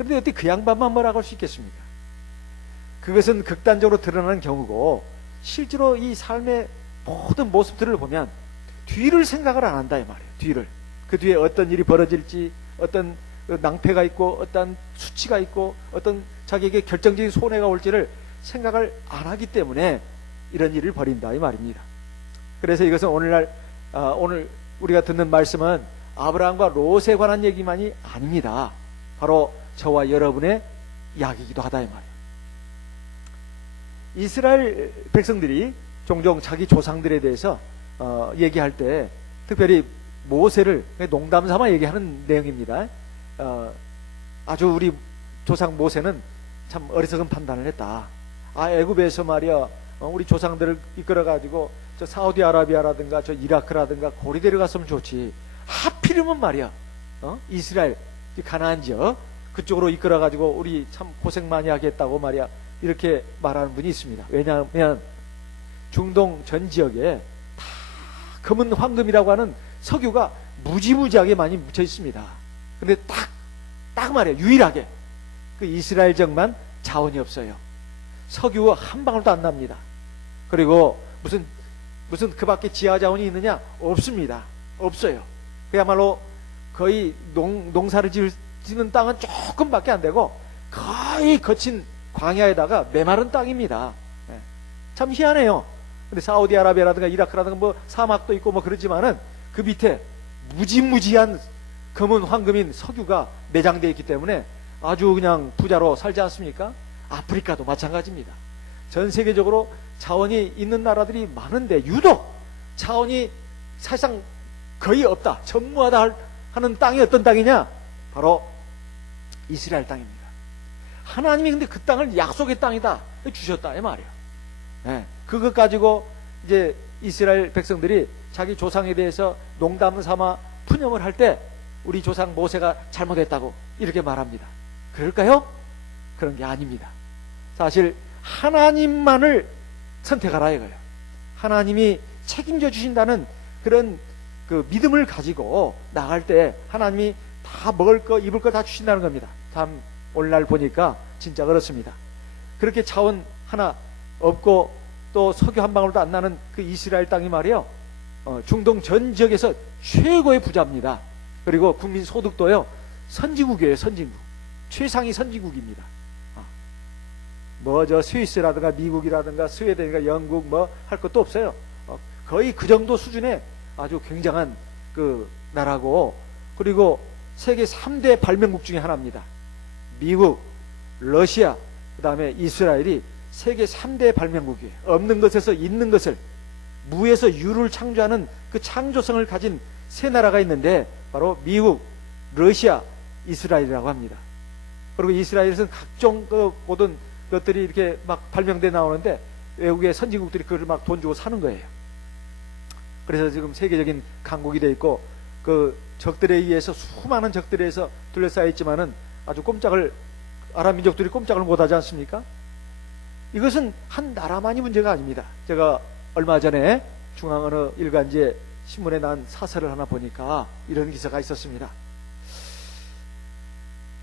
그런데 어떻게 그 양반만 뭐라고 할 수 있겠습니까? 그것은 극단적으로 드러나는 경우고, 실제로 이 삶의 모든 모습들을 보면 뒤를 생각을 안 한다 이 말이에요. 뒤를. 그 뒤에 어떤 일이 벌어질지, 어떤 낭패가 있고, 어떤 수치가 있고, 어떤 자기에게 결정적인 손해가 올지를 생각을 안 하기 때문에 이런 일을 벌인다 이 말입니다. 그래서 이것은 오늘 우리가 듣는 말씀은 아브라함과 롯에 관한 얘기만이 아닙니다. 바로 저와 여러분의 이야기이기도 하다 이 말이에요. 이스라엘 백성들이 종종 자기 조상들에 대해서 얘기할 때, 특별히 모세를 농담 삼아 얘기하는 내용입니다. 아주 우리 조상 모세는 참 어리석은 판단을 했다. 애굽에서 말이야, 우리 조상들을 이끌어가지고 저 사우디아라비아라든가 저 이라크라든가 고리 데려갔으면 좋지. 하필이면 말이야, 이스라엘 가나안 지역 그쪽으로 이끌어가지고 우리 참 고생 많이 하겠다고 말이야, 이렇게 말하는 분이 있습니다. 왜냐하면 중동 전 지역에 다 금은 황금이라고 하는 석유가 무지무지하게 많이 묻혀 있습니다. 근데 딱 말이야, 유일하게 그 이스라엘 지역만 자원이 없어요. 석유 한 방울도 안 납니다. 그리고 무슨 그 밖에 지하 자원이 있느냐? 없습니다. 없어요. 그야말로 거의 농사를 짓는 땅은 조금밖에 안 되고 거의 거친 광야에다가 메마른 땅입니다. 참 희한해요. 근데 사우디아라비아라든가 이라크라든가 뭐 사막도 있고 뭐 그러지만은 그 밑에 무지무지한 금은 황금인 석유가 내장되어 있기 때문에 아주 그냥 부자로 살지 않습니까? 아프리카도 마찬가지입니다. 전 세계적으로 자원이 있는 나라들이 많은데 유독 자원이 사실상 거의 없다, 전무하다 하는 땅이 어떤 땅이냐? 바로 이스라엘 땅입니다. 하나님이 근데 그 땅을 약속의 땅이다 주셨다 이 말이에요. 그것 가지고 이제 이스라엘 백성들이 자기 조상에 대해서 농담 삼아 푸념을 할 때 우리 조상 모세가 잘못했다고 이렇게 말합니다. 그럴까요? 그런 게 아닙니다. 사실 하나님만을 선택하라 이거예요. 하나님이 책임져 주신다는 그런 그 믿음을 가지고 나갈 때 하나님이 다 먹을 거 입을 거 다 주신다는 겁니다. 참 오늘날 보니까 진짜 그렇습니다. 그렇게 자원 하나 없고 또 석유 한 방울도 안 나는 그 이스라엘 땅이 말이에요, 중동 전 지역에서 최고의 부자입니다. 그리고 국민 소득도요 선진국이에요. 선진국, 최상위 선진국입니다. 뭐 저 스위스라든가 미국이라든가 스웨덴이라든가 영국 뭐 할 것도 없어요. 거의 그 정도 수준의 아주 굉장한 그 나라고, 그리고 세계 3대 발명국 중에 하나입니다. 미국, 러시아, 그 다음에 이스라엘이 세계 3대 발명국이에요. 없는 것에서 있는 것을, 무에서 유를 창조하는 그 창조성을 가진 세 나라가 있는데 바로 미국, 러시아, 이스라엘이라고 합니다. 그리고 이스라엘에서는 각종 그 모든 것들이 이렇게 막 발명돼 나오는데 외국의 선진국들이 그걸 막 돈 주고 사는 거예요. 그래서 지금 세계적인 강국이 돼 있고 그 적들에 의해서 수많은 적들에 의해서 둘러싸여 있지만은 아주 아랍 민족들이 꼼짝을 못하지 않습니까? 이것은 한 나라만이 문제가 아닙니다. 제가 얼마 전에 중앙 어느 일간지에 신문에 난 사설을 하나 보니까 이런 기사가 있었습니다.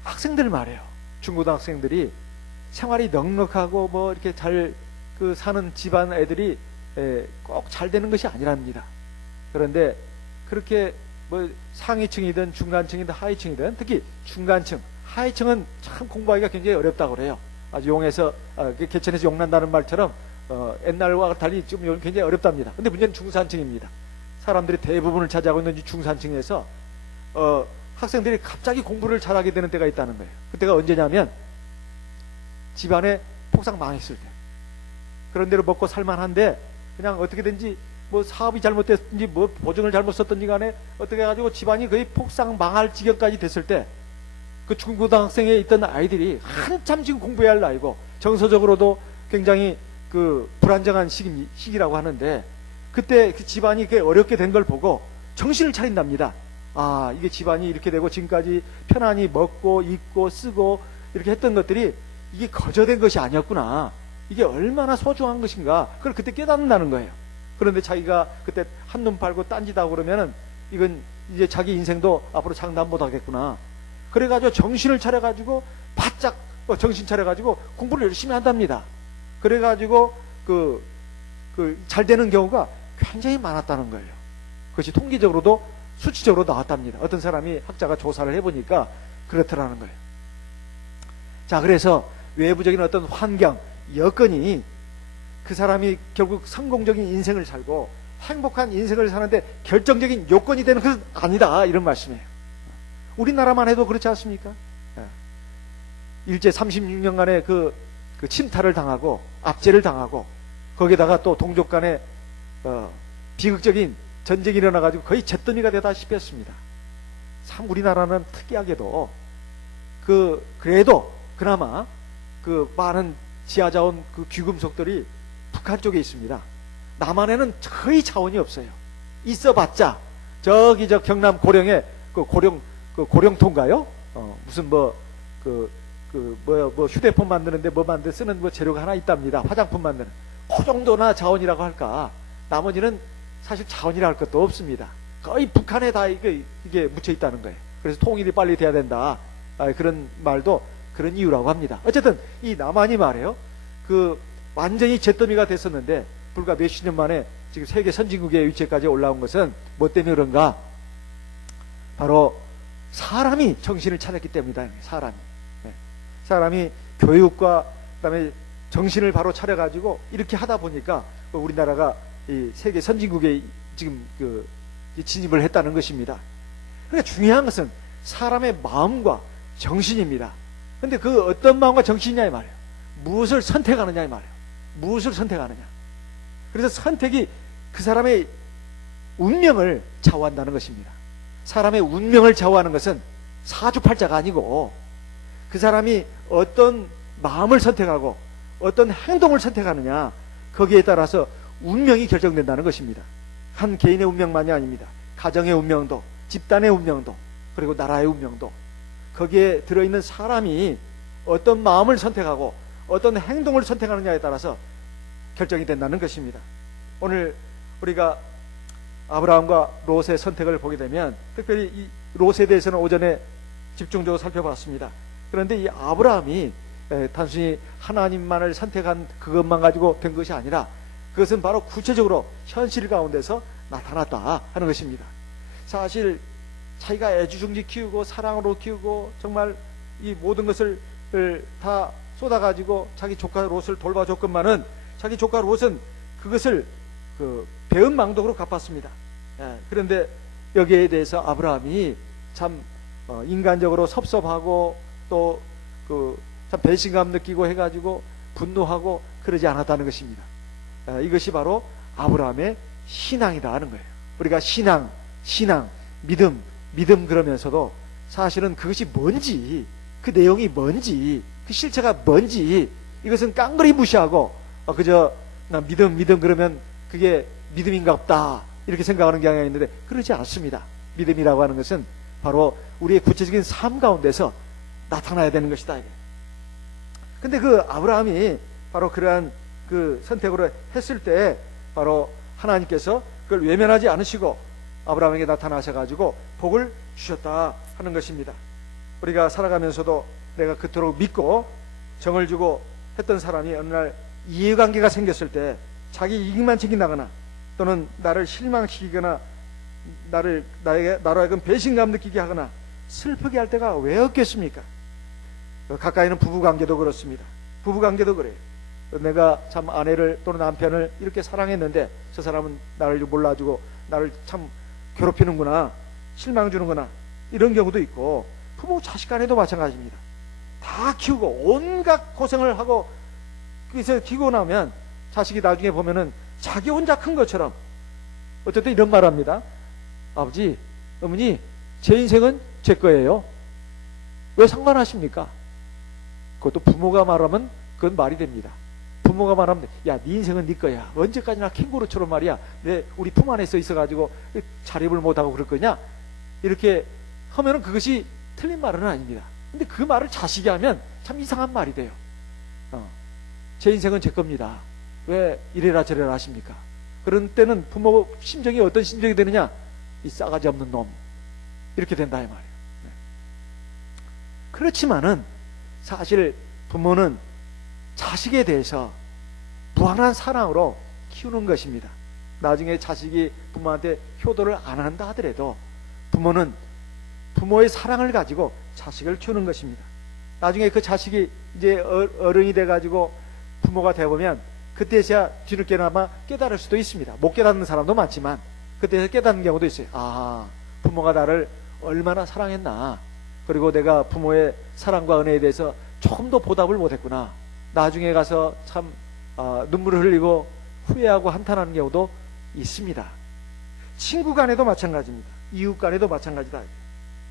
학생들 말이에요. 중고등학생들이 생활이 넉넉하고 뭐 이렇게 잘 사는 집안 애들이 꼭 잘 되는 것이 아니랍니다. 그런데 그렇게 뭐 상위층이든 중간층이든 하위층이든 특히 중간층, 하위층은 참 공부하기가 굉장히 어렵다고 그래요. 아주 용에서 개천에서 용난다는 말처럼 옛날과 달리 좀 굉장히 어렵답니다. 근데 문제는 중산층입니다. 사람들이 대부분을 차지하고 있는 중산층에서 학생들이 갑자기 공부를 잘하게 되는 때가 있다는 거예요. 그때가 언제냐면 집안에 폭삭 망했을 때. 그런 대로 먹고 살만한데 그냥 어떻게든지 뭐 사업이 잘못됐든지 뭐 보증을 잘못 썼든지 간에 어떻게 해가지고 집안이 거의 폭삭 망할 지경까지 됐을 때 그 중고등학생에 있던 아이들이 한참 지금 공부해야 할 나이고 정서적으로도 굉장히 그 불안정한 시기라고 하는데 그때 그 집안이 어렵게 된 걸 보고 정신을 차린답니다. 아, 이게 집안이 이렇게 되고 지금까지 편안히 먹고 입고 쓰고 이렇게 했던 것들이 이게 거저된 것이 아니었구나. 이게 얼마나 소중한 것인가. 그걸 그때 깨닫는다는 거예요. 그런데 자기가 그때 한눈 팔고 딴짓하고 그러면은 이건 이제 자기 인생도 앞으로 장담 못 하겠구나. 그래가지고 정신을 차려가지고 바짝 정신 차려가지고 공부를 열심히 한답니다. 그래가지고 잘 되는 경우가 굉장히 많았다는 거예요. 그것이 통계적으로도 수치적으로 나왔답니다. 어떤 사람이 학자가 조사를 해보니까 그렇더라는 거예요. 자, 그래서 외부적인 어떤 환경, 여건이 그 사람이 결국 성공적인 인생을 살고 행복한 인생을 사는데 결정적인 요건이 되는 것은 아니다, 이런 말씀이에요. 우리나라만 해도 그렇지 않습니까? 일제 36년간의 그 침탈을 당하고 압제를 당하고 거기다가 또 동족 간에 비극적인 전쟁이 일어나가지고 거의 잿더미가 되다시피 했습니다. 참 우리나라는 특이하게도 그래도 그나마 그 많은 지하자원 그 귀금속들이 북한 쪽에 있습니다. 남한에는 거의 자원이 없어요. 있어봤자 저기 경남 고령에 고령통가요? 무슨 휴대폰 만드는데 쓰는 재료가 하나 있답니다. 화장품 만드는. 그 정도나 자원이라고 할까. 나머지는 사실 자원이라 할 것도 없습니다. 거의 북한에 다 이게 묻혀 있다는 거예요. 그래서 통일이 빨리 돼야 된다. 그런 말도 그런 이유라고 합니다. 어쨌든 이 남한이 말이에요. 완전히 잿더미가 됐었는데 불과 몇십 년 만에 지금 세계 선진국의 위치까지 올라온 것은 뭐 때문에 그런가? 바로 사람이 정신을 차렸기 때문이다. 사람이 교육과 그다음에 정신을 바로 차려가지고 이렇게 하다 보니까 우리나라가 이 세계 선진국에 지금 진입을 했다는 것입니다. 그러니까 중요한 것은 사람의 마음과 정신입니다. 근데 어떤 마음과 정신이냐 이 말이에요. 무엇을 선택하느냐 이 말이에요. 무엇을 선택하느냐. 그래서 선택이 그 사람의 운명을 좌우한다는 것입니다. 사람의 운명을 좌우하는 것은 사주팔자가 아니고 그 사람이 어떤 마음을 선택하고 어떤 행동을 선택하느냐, 거기에 따라서 운명이 결정된다는 것입니다. 한 개인의 운명만이 아닙니다. 가정의 운명도, 집단의 운명도, 그리고 나라의 운명도, 거기에 들어있는 사람이 어떤 마음을 선택하고 어떤 행동을 선택하느냐에 따라서 결정이 된다는 것입니다. 오늘 우리가 아브라함과 롯의 선택을 보게 되면 특별히 이 롯에 대해서는 오전에 집중적으로 살펴봤습니다. 그런데 이 아브라함이 단순히 하나님만을 선택한 그것만 가지고 된 것이 아니라 그것은 바로 구체적으로 현실 가운데서 나타났다 하는 것입니다. 사실 자기가 애지중지 키우고 사랑으로 키우고 정말 이 모든 것을 다 쏟아가지고 자기 조카 롯을 돌봐줬건만은 자기 조카 롯은 그것을 배은 망덕으로 갚았습니다. 그런데 여기에 대해서 아브라함이 참 인간적으로 섭섭하고 또 참 배신감 느끼고 해가지고 분노하고 그러지 않았다는 것입니다. 이것이 바로 아브라함의 신앙이다 하는 거예요. 우리가 신앙, 믿음 그러면서도 사실은 그것이 뭔지, 그 내용이 뭔지, 그 실체가 뭔지 이것은 깡그리 무시하고 그저 믿음 그러면 그게 믿음인가 없다 이렇게 생각하는 경향이 있는데 그렇지 않습니다. 믿음이라고 하는 것은 바로 우리의 구체적인 삶 가운데서 나타나야 되는 것이다. 근데 아브라함이 바로 그러한 선택으로 했을 때 바로 하나님께서 그걸 외면하지 않으시고 아브라함에게 나타나셔가지고 복을 주셨다 하는 것입니다. 우리가 살아가면서도 내가 그토록 믿고 정을 주고 했던 사람이 어느 날 이해관계가 생겼을 때 자기 이익만 챙긴다거나 또는 나를 실망시키거나 나로 하여금 배신감 느끼게 하거나 슬프게 할 때가 왜 없겠습니까? 가까이 있는 부부관계도 그렇습니다. 부부관계도 그래요. 내가 참 아내를 또는 남편을 이렇게 사랑했는데 저 사람은 나를 몰라주고 나를 참 괴롭히는구나, 실망 주는구나, 이런 경우도 있고 부모 자식 간에도 마찬가지입니다. 다 키우고 온갖 고생을 하고 그래서 키우고 나면 자식이 나중에 보면은 자기 혼자 큰 것처럼 어쨌든 이런 말 합니다. 아버지, 어머니, 제 인생은 제 거예요. 왜 상관하십니까? 그것도 부모가 말하면 그건 말이 됩니다. 부모가 말하면 야, 네 인생은 네 거야. 언제까지나 캥거루처럼 말이야. 우리 품 안에 있어가지고 자립을 못하고 그럴 거냐? 이렇게 하면은 그것이 틀린 말은 아닙니다. 근데 그 말을 자식이 하면 참 이상한 말이 돼요. 제 인생은 제 겁니다. 왜 이래라 저래라 하십니까? 그런 때는 부모 심정이 어떤 심정이 되느냐? 이 싸가지 없는 놈. 이렇게 된다 이 말이에요. 그렇지만은 사실 부모는 자식에 대해서 무한한 사랑으로 키우는 것입니다. 나중에 자식이 부모한테 효도를 안 한다 하더라도 부모는 부모의 사랑을 가지고 자식을 키우는 것입니다. 나중에 그 자식이 이제 어른이 돼가지고 부모가 되보면 그때서야 뒤늦게나마 깨달을 수도 있습니다. 못 깨닫는 사람도 많지만 그때서 깨닫는 경우도 있어요. 아, 부모가 나를 얼마나 사랑했나, 그리고 내가 부모의 사랑과 은혜에 대해서 조금 더 보답을 못했구나. 나중에 가서 참 눈물을 흘리고 후회하고 한탄하는 경우도 있습니다. 친구 간에도 마찬가지입니다. 이웃 간에도 마찬가지다.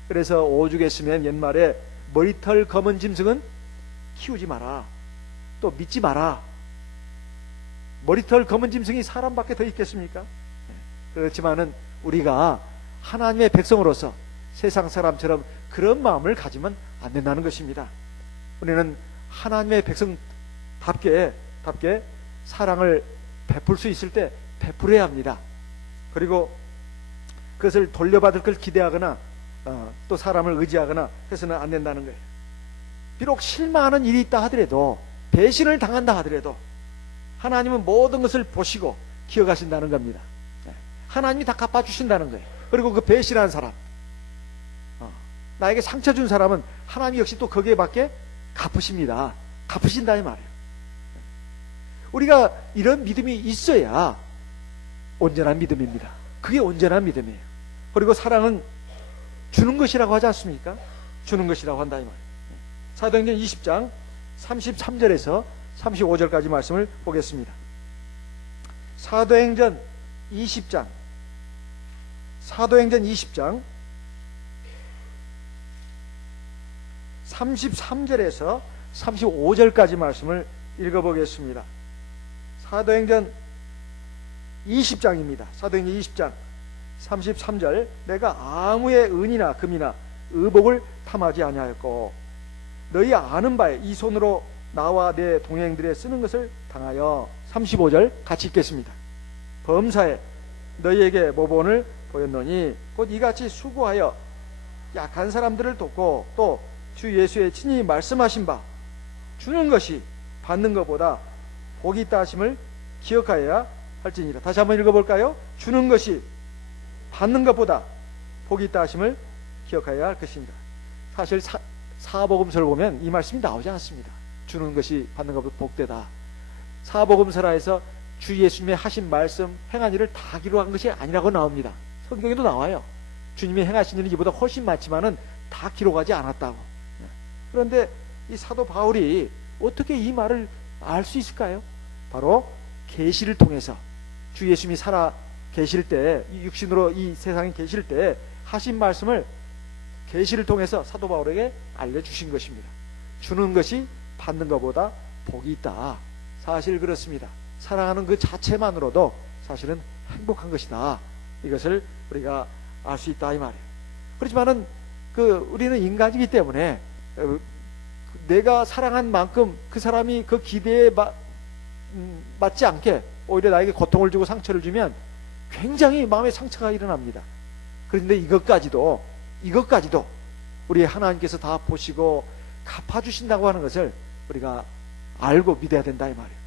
그래서 오죽에 쓰면 옛말에 머리털 검은 짐승은 키우지 마라, 또 믿지 마라. 머리털 검은 짐승이 사람밖에 더 있겠습니까? 그렇지만은 우리가 하나님의 백성으로서 세상 사람처럼 그런 마음을 가지면 안 된다는 것입니다. 우리는 하나님의 백성답게 사랑을 베풀 수 있을 때 베풀어야 합니다. 그리고 그것을 돌려받을 걸 기대하거나 또 사람을 의지하거나 해서는 안 된다는 거예요. 비록 실망하는 일이 있다 하더라도, 배신을 당한다 하더라도 하나님은 모든 것을 보시고 기억하신다는 겁니다. 하나님이 다 갚아주신다는 거예요. 그리고 그 배신한 사람, 나에게 상처 준 사람은 하나님 역시 또 거기에 맞게 갚으십니다. 갚으신다 이 말이에요. 우리가 이런 믿음이 있어야 온전한 믿음입니다. 그게 온전한 믿음이에요. 그리고 사랑은 주는 것이라고 하지 않습니까? 주는 것이라고 한다 이 말이에요. 사도행전 20장 33절에서 35절까지 말씀을 보겠습니다. 사도행전 20장 33절에서 35절까지 말씀을 읽어보겠습니다. 사도행전 20장입니다. 사도행전 20장 33절. 내가 아무의 은이나 금이나 의복을 탐하지 아니하였고 너희 아는 바에 이 손으로 나와 내 동행들의 쓰는 것을 당하여. 35절 같이 읽겠습니다. 범사에 너희에게 모본을 보였노니 곧 이같이 수고하여 약한 사람들을 돕고 또 주 예수의 친히 말씀하신 바 주는 것이 받는 것보다 복이 있다 하심을 기억하여야 할지니라. 다시 한번 읽어볼까요? 주는 것이 받는 것보다 복이 있다 하심을 기억하여야 할 것입니다. 사실 사복음서를 보면 이 말씀이 나오지 않습니다. 주는 것이 받는 것보다 복되다. 사복음서라에서 주 예수님의 하신 말씀, 행한 일을 다 기록한 것이 아니라고 나옵니다. 성경에도 나와요. 주님이 행하신 일은 이보다 훨씬 많지만은 다 기록하지 않았다고. 그런데 이 사도 바울이 어떻게 이 말을 알 수 있을까요? 바로 계시를 통해서 주 예수님이 살아 계실 때, 육신으로 이 세상에 계실 때 하신 말씀을 계시를 통해서 사도 바울에게 알려주신 것입니다. 주는 것이 받는 것보다 복이 있다. 사실 그렇습니다. 사랑하는 그 자체만으로도 사실은 행복한 것이다. 이것을 우리가 알 수 있다 이 말이에요. 그렇지만은 우리는 인간이기 때문에 내가 사랑한 만큼 그 사람이 그 기대에 맞지 않게 오히려 나에게 고통을 주고 상처를 주면 굉장히 마음에 상처가 일어납니다. 그런데 이것까지도 우리 하나님께서 다 보시고 갚아주신다고 하는 것을 우리가 알고 믿어야 된다 이 말이에요.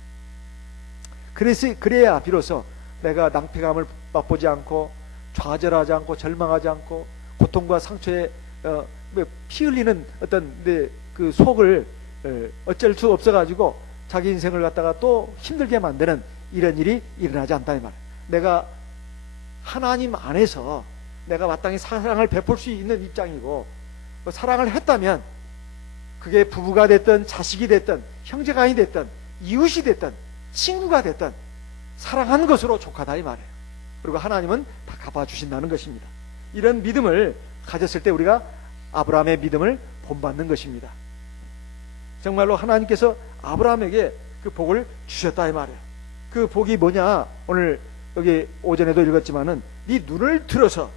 그래야 비로소 내가 낭패감을 맛보지 않고 좌절하지 않고 절망하지 않고 고통과 상처에 피 흘리는 어떤 그 속을 어쩔 수 없어가지고 자기 인생을 갖다가 또 힘들게 만드는 이런 일이 일어나지 않다 이 말이에요. 내가 하나님 안에서 내가 마땅히 사랑을 베풀 수 있는 입장이고 사랑을 했다면 그게 부부가 됐든 자식이 됐든 형제간이 됐든 이웃이 됐든 친구가 됐든 사랑한 것으로 족하다 이 말이에요. 그리고 하나님은 다 갚아주신다는 것입니다. 이런 믿음을 가졌을 때 우리가 아브라함의 믿음을 본받는 것입니다. 정말로 하나님께서 아브라함에게 그 복을 주셨다 이 말이에요. 그 복이 뭐냐? 오늘 여기 오전에도 읽었지만은 네 눈을 들어서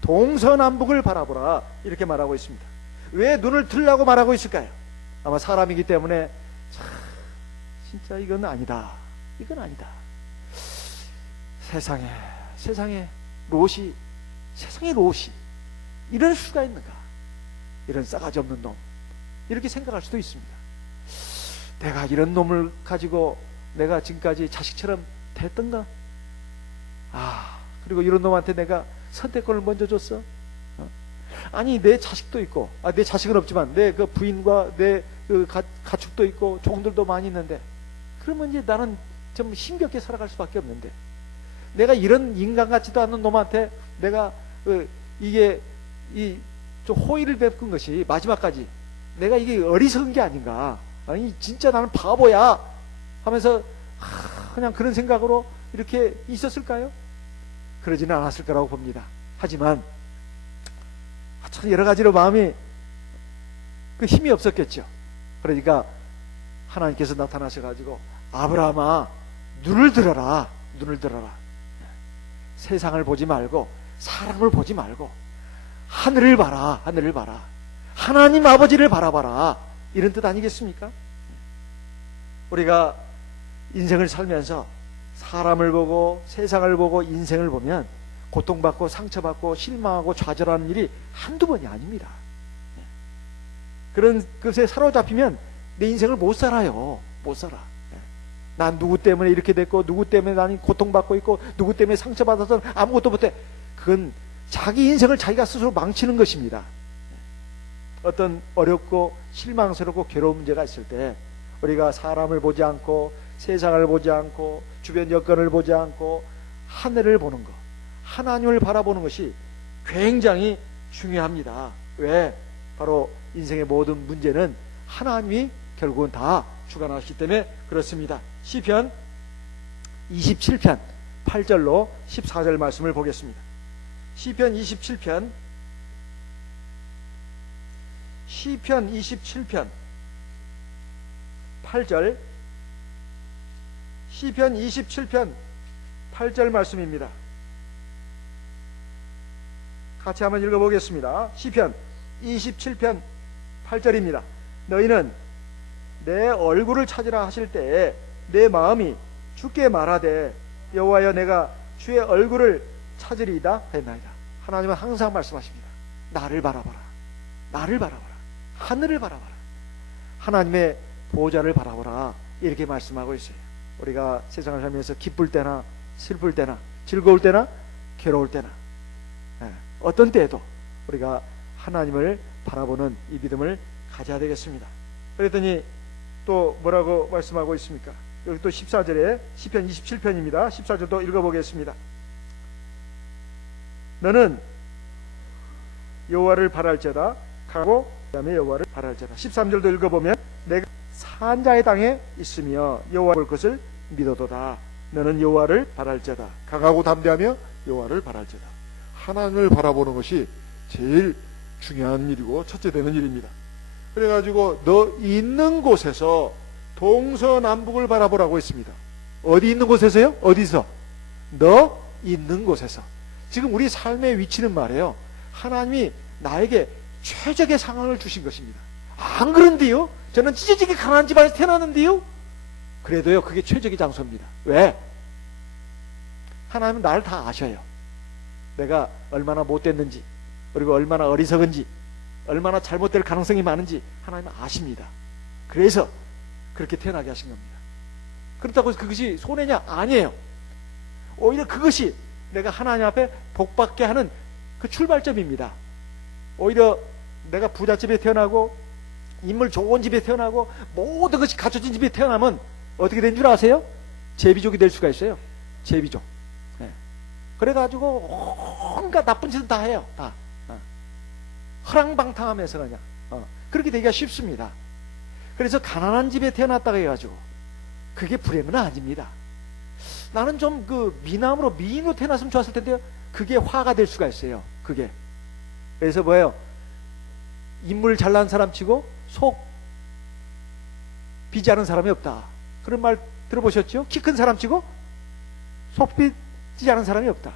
동서남북을 바라보라 이렇게 말하고 있습니다. 왜 눈을 들라고 말하고 있을까요? 아마 사람이기 때문에 진짜 이건 아니다. 세상에 롯이 이럴 수가 있는가? 이런 싸가지 없는 놈, 이렇게 생각할 수도 있습니다. 내가 이런 놈을 가지고 내가 지금까지 자식처럼 됐던가? 그리고 이런 놈한테 내가 선택권을 먼저 줬어? 아니, 내 자식도 있고, 내 자식은 없지만 내 그 부인과 내 그 가축도 있고 종들도 많이 있는데, 그러면 이제 나는 좀 힘겹게 살아갈 수밖에 없는데, 내가 이런 인간 같지도 않은 놈한테 내가 이게 좀 호의를 베푼 것이 마지막까지 내가 이게 어리석은 게 아닌가? 아니, 진짜 나는 바보야 하면서 그냥 그런 생각으로 이렇게 있었을까요? 그러지는 않았을 거라고 봅니다. 하지만 참 여러 가지로 마음이 그 힘이 없었겠죠. 그러니까 하나님께서 나타나셔가지고, 아브라함아, 눈을 들어라, 눈을 들어라. 세상을 보지 말고 사람을 보지 말고 하늘을 봐라, 하늘을 봐라. 하나님 아버지를 바라봐라. 이런 뜻 아니겠습니까? 우리가 인생을 살면서 사람을 보고 세상을 보고 인생을 보면 고통받고 상처받고 실망하고 좌절하는 일이 한두 번이 아닙니다. 그런 것에 사로잡히면 내 인생을 못 살아요. 못 살아. 난 누구 때문에 이렇게 됐고, 누구 때문에 나는 고통받고 있고, 누구 때문에 상처받아서 아무것도 못해. 그건 자기 인생을 자기가 스스로 망치는 것입니다. 어떤 어렵고 실망스럽고 괴로운 문제가 있을 때 우리가 사람을 보지 않고 세상을 보지 않고 주변 여건을 보지 않고 하늘을 보는 것, 하나님을 바라보는 것이 굉장히 중요합니다. 왜? 바로 인생의 모든 문제는 하나님이 결국은 다 주관하시기 때문에 그렇습니다. 시편 27편 8절로 14절 말씀을 보겠습니다. 시편 27편 8절, 시편 27편 8절 말씀입니다. 같이 한번 읽어보겠습니다. 시편 27편 8절입니다. 너희는 내 얼굴을 찾으라 하실 때에 내 마음이 주께 말하되 여호와여 내가 주의 얼굴을 찾으리이다 했나이다. 하나님은 항상 말씀하십니다. 나를 바라봐라, 나를 바라봐라, 하늘을 바라봐라, 하나님의 보호자를 바라보라, 이렇게 말씀하고 있어요. 우리가 세상을 살면서 기쁠 때나 슬플 때나 즐거울 때나 괴로울 때나 어떤 때에도 우리가 하나님을 바라보는 이 믿음을 가져야 되겠습니다. 그랬더니 또 뭐라고 말씀하고 있습니까? 여기 또 14절에 시편 27편입니다. 14절도 읽어보겠습니다. 너는 여호와를 바랄지어다 가고 그 다음에 여호와를 바랄지어다. 13절도 읽어보면 내가 산자의 땅에 있으며 여호와 볼 것을 믿어도다. 너는 여호와를 바랄지어다 강하고 담대하며 여호와를 바랄지어다. 하나님을 바라보는 것이 제일 중요한 일이고 첫째 되는 일입니다. 그래가지고 너 있는 곳에서 동서남북을 바라보라고 했습니다. 어디 있는 곳에서요? 어디서? 너 있는 곳에서. 지금 우리 삶의 위치는 말이에요, 하나님이 나에게 최적의 상황을 주신 것입니다. 안 그런데요? 저는 찢어지게 가난한 집안에서 태어났는데요? 그래도요, 그게 최적의 장소입니다. 왜? 하나님은 나를 다 아셔요. 내가 얼마나 못됐는지, 그리고 얼마나 어리석은지, 얼마나 잘못될 가능성이 많은지 하나님은 아십니다. 그래서 그렇게 태어나게 하신 겁니다. 그렇다고 해서 그것이 손해냐? 아니에요. 오히려 그것이 내가 하나님 앞에 복받게 하는 그 출발점입니다. 오히려 내가 부잣집에 태어나고 인물 좋은 집에 태어나고 모든 것이 갖춰진 집에 태어나면 어떻게 된 줄 아세요? 제비족이 될 수가 있어요. 제비족. 네. 그래가지고 온갖 나쁜 짓은 다 해요. 다. 허랑방탕하면서 그냥 그렇게 되기가 쉽습니다. 그래서 가난한 집에 태어났다고 해가지고 그게 불행은 아닙니다. 나는 좀 그 미남으로 미인으로 태어났으면 좋았을 텐데요, 그게 화가 될 수가 있어요. 그게. 그래서 뭐예요? 인물 잘난 사람 치고 속 비지 않은 사람이 없다. 그런 말 들어보셨죠? 키 큰 사람 치고 속 비지 않은 사람이 없다.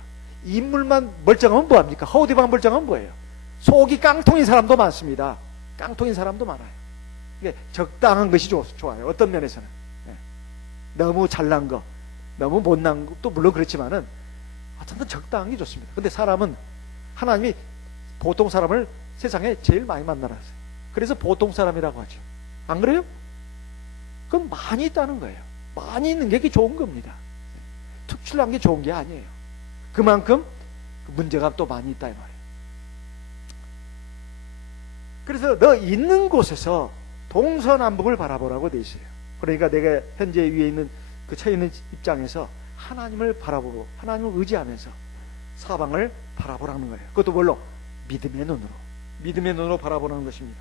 인물만 멀쩡하면 뭐합니까? 허우대방 멀쩡하면 뭐예요? 속이 깡통인 사람도 많습니다. 깡통인 사람도 많아요. 이게 적당한 것이 좋아요. 어떤 면에서는. 너무 잘난 거, 너무 못난 것도 물론 그렇지만은 어쨌든 적당한 게 좋습니다. 근데 사람은 하나님이 보통 사람을 세상에 제일 많이 만나라어요. 그래서 보통 사람이라고 하죠. 안 그래요? 그건 많이 있다는 거예요. 많이 있는 게 좋은 겁니다. 특출난 게 좋은 게 아니에요. 그만큼 문제가 또 많이 있다 이 말이에요. 그래서 너 있는 곳에서 동서남북을 바라보라고 돼 있어요. 그러니까 내가 현재 위에 있는 그 처해 있는 입장에서 하나님을 바라보고 하나님을 의지하면서 사방을 바라보라는 거예요. 그것도 뭘로? 믿음의 눈으로 바라보라는 것입니다.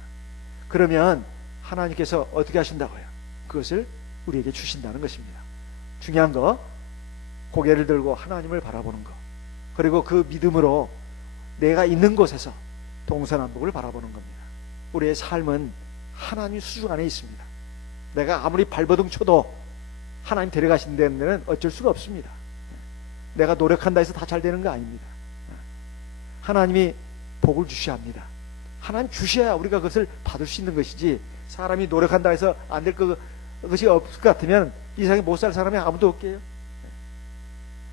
그러면 하나님께서 어떻게 하신다고요? 그것을 우리에게 주신다는 것입니다. 중요한 거, 고개를 들고 하나님을 바라보는 거, 그리고 그 믿음으로 내가 있는 곳에서 동서남북을 바라보는 겁니다. 우리의 삶은 하나님 수중 안에 있습니다. 내가 아무리 발버둥 쳐도 하나님 데려가신 데는 어쩔 수가 없습니다. 내가 노력한다 해서 다 잘 되는 거 아닙니다. 하나님이 복을 주셔야 합니다. 하나님 주셔야 우리가 그것을 받을 수 있는 것이지, 사람이 노력한다 해서 안 될 것이 없을 것 같으면 이 세상에 못 살 사람이 아무도 없게요.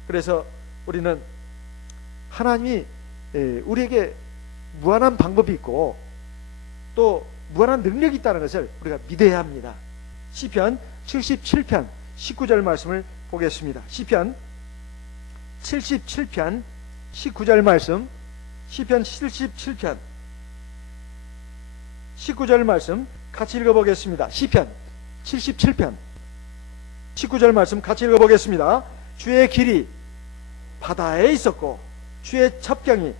그래서 우리는 하나님이 우리에게 무한한 방법이 있고 또 무한한 능력이 있다는 것을 우리가 믿어야 합니다. 시편 77편 19절 말씀을 보겠습니다. 시편 77편 19절 말씀, 시편 77편 19절 말씀 같이 읽어보겠습니다. 시편 77편 19절 말씀 같이 읽어보겠습니다. 주의 길이 바다에 있었고 주의 첩경이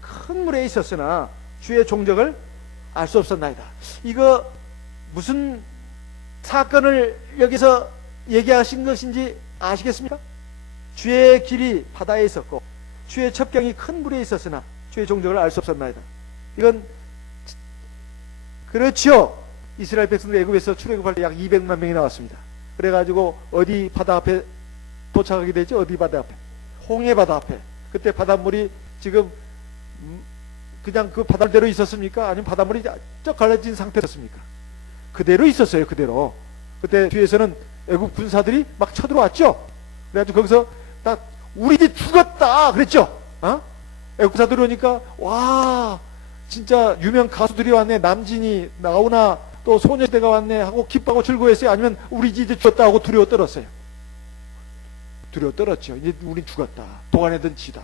큰 물에 있었으나 주의 종적을 알 수 없었나이다. 이거 무슨 사건을 여기서 얘기하신 것인지 아시겠습니까? 주의 길이 바다에 있었고 주의 첩경이 큰 물에 있었으나 주의 종적을 알 수 없었나이다. 이건 그렇죠. 이스라엘 백성들 애굽에서 출애굽할 때 약 200만 명이 나왔습니다. 그래가지고 어디 바다 앞에 도착하게 되죠? 어디 바다 앞에? 홍해 바다 앞에. 그때 바닷물이 지금 그냥 그 바다대로 있었습니까? 아니면 바닷물이 쩍 갈라진 상태였습니까? 그대로 있었어요. 그대로. 그때 뒤에서는 애굽 군사들이 막 쳐들어왔죠. 그래가지고 거기서 다 우리 집 죽었다 그랬죠. 애굽 군사들이 오니까 와 진짜 유명 가수들이 왔네, 남진이 나오나 또 소녀시대가 왔네 하고 기뻐하고 즐거워했어요? 아니면 우리 집 이제 죽었다 하고 두려워 떨었어요? 두려워 떨었죠. 이제 우린 죽었다, 도안해든 지다.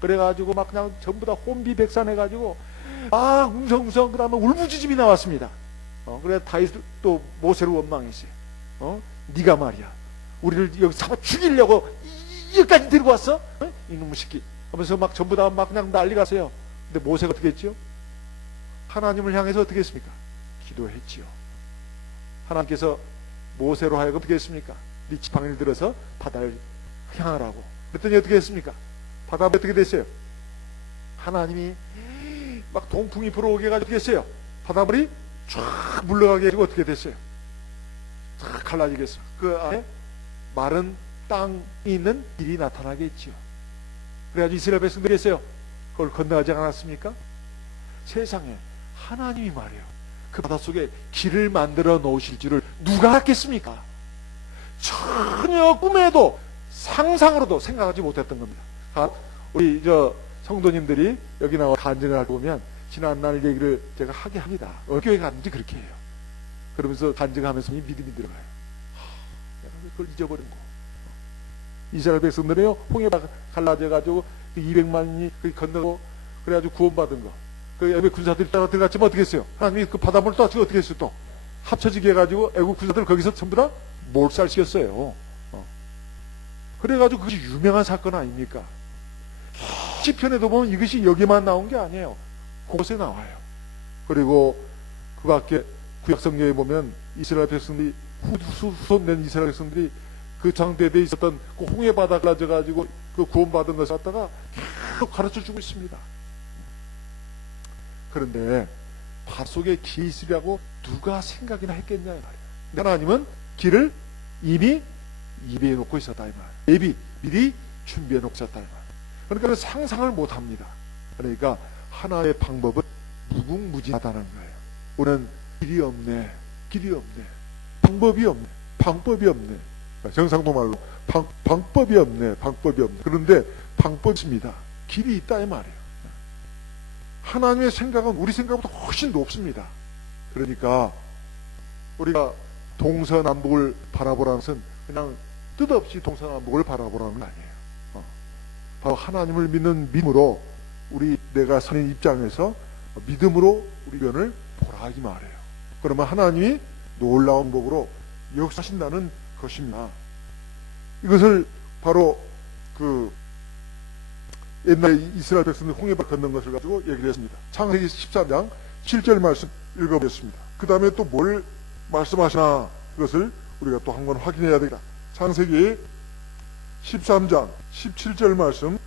그래가지고 막 그냥 전부 다 혼비백산해가지고 웅성웅성 그 다음에 울부짖음이 나왔습니다. 그래 다윗 또 모세를 원망했어요. 네가 말이야 우리를 여기 잡아 죽이려고 여기까지 데리고 왔어? 이놈의 새끼 하면서 막 전부 다 막 그냥 난리 갔어요. 근데 모세가 어떻게 했죠? 하나님을 향해서 어떻게 했습니까? 기도했지요. 하나님께서 모세로 하여금 어떻게 했습니까? 네 지팡이를 들어서 바다를 향하라고 그랬더니 어떻게 했습니까? 바다 앞에 어떻게 됐어요? 하나님이 막 동풍이 불어오게 해가지고 어떻게 했어요? 바닷물이 쫙 물러가게 해가지고 어떻게 됐어요? 쫙 갈라지겠어. 그 안에 마른 땅이 있는 길이 나타나겠지요. 그래가지고 이스라엘 백성들이 했어요. 그걸 건너가지 않았습니까? 세상에 하나님이 말이에요. 그 바닷속에 길을 만들어 놓으실 줄을 누가 알았겠습니까? 전혀 꿈에도 상상으로도 생각하지 못했던 겁니다. 우리 성도님들이 여기 나와 간증을 하고 보면 지난날 얘기를 제가 하게 합니다. 교회 갔는지 그렇게 해요. 그러면서 간증하면서 믿음이 들어가요. 내가 왜 그걸 잊어버린 거. 이스라엘 백성들이요 홍해가 갈라져 가지고 200만이 건너고 그래가지고 구원받은 거. 그 애굽 군사들이 따라 들어갔지만 어떻게 했어요? 하나님이 그 바닷물을 또 어떻게 했어요? 또 합쳐지게 해가지고 애굽 군사들 거기서 전부 다 몰살시켰어요. 그래가지고 그것이 유명한 사건 아닙니까? 시편에도 보면 이것이 여기만 나온 게 아니에요. 곳에 나와요. 그리고 그 밖에 구약성경에 보면 이스라엘 백성들이 후손된 이스라엘 백성들이 그 장대대에 있었던 그 홍해 바다 가져가지고 그 구원받은 것을 갖다가 계속 가르쳐 주고 있습니다. 그런데 밭속에 길이 있으려고 누가 생각이나 했겠냐 이 말이에요. 하나님은 길을 이미 예비해 놓고 있었다 이 말이에요. 미리 준비해 놓고 있었다 이 말이에요. 그러니까 상상을 못 합니다. 그러니까 하나의 방법은 무궁무진하다는 거예요. 우리는 길이 없네, 방법이 없네. 경상도 말로 방법이 없네. 그런데 방법이 있습니다. 길이 있다 이 말이에요. 하나님의 생각은 우리 생각보다 훨씬 높습니다. 그러니까 우리가 동서남북을 바라보라는 것은 그냥 뜻없이 동서남북을 바라보라는 건 아니에요. 바로 하나님을 믿는 믿음으로 내가 서는 입장에서 믿음으로 우리 면을 보라 이 말이에요. 그러면 하나님이 놀라운 법으로 역사하신다는 것입니다. 이것을 바로 옛날에 이스라엘 백성들이 홍해바다를 건넌 것을 가지고 얘기를 했습니다. 창세기 13장 7절 말씀 읽어보겠습니다. 그 다음에 또 뭘 말씀하시나 그것을 우리가 또 한 번 확인해야 되겠다. 창세기 13장 17절 말씀